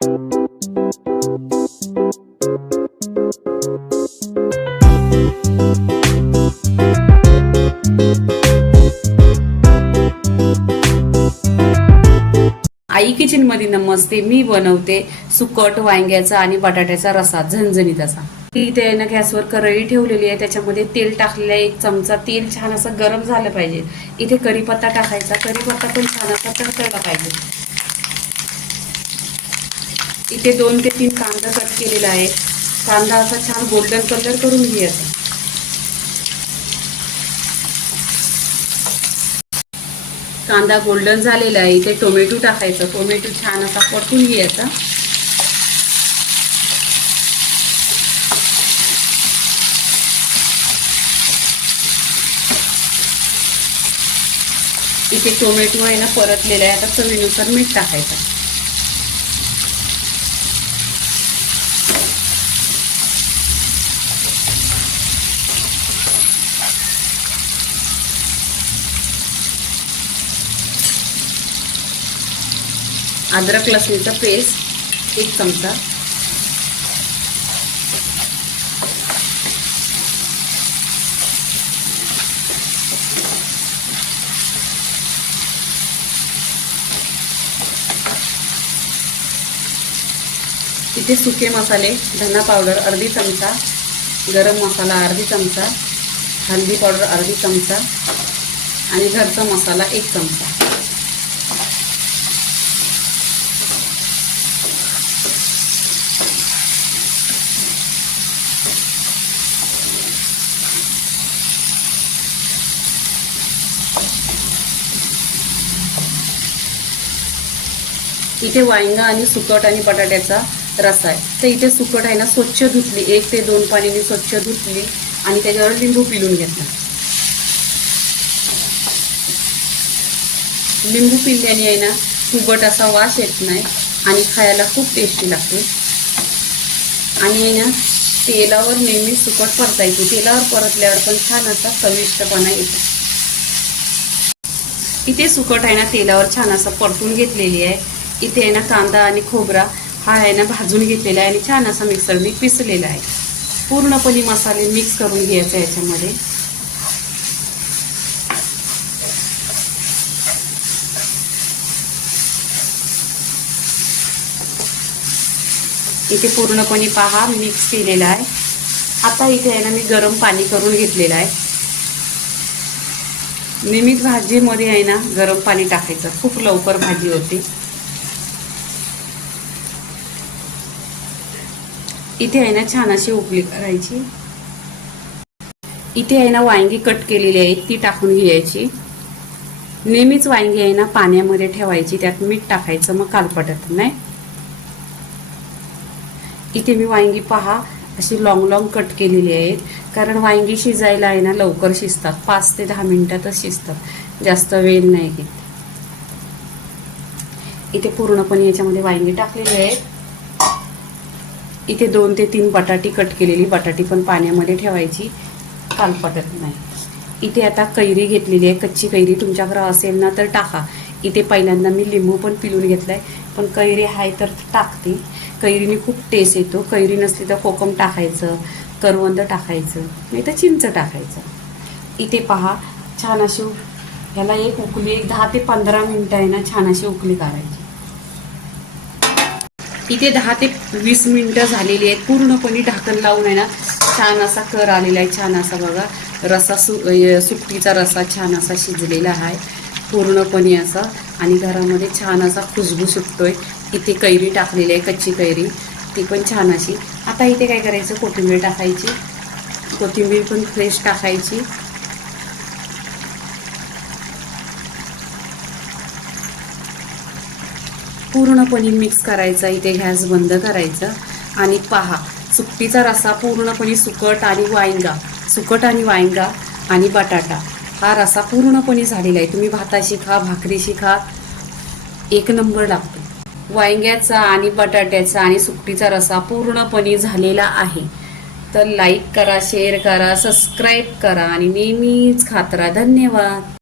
आई kitchen मध्ये नमस्ते. मी बनवते सुकट वांग्याचा आणि बटाट्याचा रसा, झणझणीत असा. इथे आहे ना गॅसवर कढई ठेवलेली आहे, त्याच्यामध्ये तेल टाकलेलं आहे. 1 चमचा तेल छान असं गरम झालं पाहिजे. इथे कढीपत्ता टाकायचा. कढीपत्ता पण छान असा तडतडला पाहिजे. इथे 2 ते 3 कांदा कट केलेला आहे. कांदा असा छान गोल्डन कलर करून घ्यायचा. कांदा गोल्डन झालेला आहे. इथे टोमॅटो टाकायचा. टोमॅटो छान असा परतून घ्यायचा. इथे टोमॅटो आहे ना परतलेला आहे. आता चवीनुसार मीठ टाकायचं. अद्रक लसूणचा पेस्ट 1 चमचा. इथे सुके मसाले, धना पावडर अर्धी चमचा, गरम मसाला अर्धी चमचा, हळदी पावडर अर्धी चमचा आणि घरचा मसाला 1 चमचा. इथे वांगा आणि सुकट आणि बटाट्याचा रसा आहे. तर इथे सुकट आहे ना स्वच्छ धुतली, 1 ते 2 पाण्याने स्वच्छ धुतली आणि त्याच्यावर लिंबू पिळून घेतला. लिंबू पिळल्याने आहे ना तुबट असा वास येत नाही आणि खायला खूप टेस्टी लागते. आणि आहे ना तेलावर नेहमी सुकट परतायची. तेलावर परतल्यावर पण छान असा चविष्टपणा येतो. इथे सुकट आहे ना तेलावर छान असं परतून घेतलेली आहे. इथे आहे ना कांदा आणि खोबरा हा आहे ना भाजून घेतलेला आहे आणि छान असा मिक्सरने पिसलेला आहे. पूर्णपणे मसाले मिक्स करून घ्यायचे याच्यामध्ये. इथे पूर्णपणे पहा मिक्स केलेला आहे. आता इथे आहे ना मी गरम पाणी करून घेतलेलं आहे. नेहमीच भाजीमध्ये आहे ना गरम पाणी टाकायचं, खूप लवकर भाजी होते. इथे आहे ना छान अशी उकळी करायची. इथे आहे ना वांगी कट केलेली आहे ती टाकून घ्यायची. नेहमीच वांगी आहे ना पाण्यामध्ये ठेवायची, त्यात मीठ टाकायचं, मग कालपटत नाही. इथे मी वांगी पहा अशी लॉंग कट केलेली आहेत, कारण वांगी शिजायला आहे ना लवकर शिजतात. 5 ते 10 मिनिटातच शिजतात, जास्त वेळ नाही घेत. इथे पूर्णपणे याच्यामध्ये वांगी टाकलेली आहेत. इथे 2 ते 3 बटाटी कट केलेली, बटाटी पण पाण्यामध्ये ठेवायची, कालपटत नाही. इथे आता कैरी घेतलेली आहे, कच्ची कैरी तुमच्याकडे असेल ना तर टाका. इथे पहिल्यांदा मी लिंबू पण पिळून घेतलाय, पण कैरी आहे तर टाकते. कैरीने खूप टेस्ट येतो. कैरी नसली तर कोकम टाकायचं, करवंद टाकायचं, नाही तर चिंच टाकायचं. इथे पहा छान अशी ह्याला एक उकळी, 10 ते 15 मिनिटं आहे ना छान अशी उकळी काढायची. इथे 10 ते 20 मिनिटं झालेली आहेत. पूर्णपणे ढाकण लावून आहे ना छान असा कर आलेला आहे. छान असा बघा रसा सुकटीचा रसा छान असा शिजलेला आहे पूर्णपणे असा, आणि घरामध्ये छान असा खुशबू सुटतोय. इथे कैरी टाकलेली आहे, कच्ची कैरी, ती पण छान अशी. आता इथे काय करायचं, कोथिंबीर टाकायची. कोथिंबीर पण फ्रेश टाकायची. पूर्णपणे मिक्स करायचा. इथे गॅस बंद करायचा आणि पहा सुकटीचा रसा पूर्णपणे सुकट आणि वांगा आणि बटाटा हा रसा पूर्णपणे झालेला आहे. तुम्ही भाताशी खा, भाकरीशी खा, 1 नंबर लागतो. वांग्याचा आणि बटाट्याचा आणि सुकटीचा रसा पूर्णपणे झालेला आहे. तर लाईक करा, शेअर करा, सबस्क्राईब करा आणि नेहमीच खात राहा. धन्यवाद.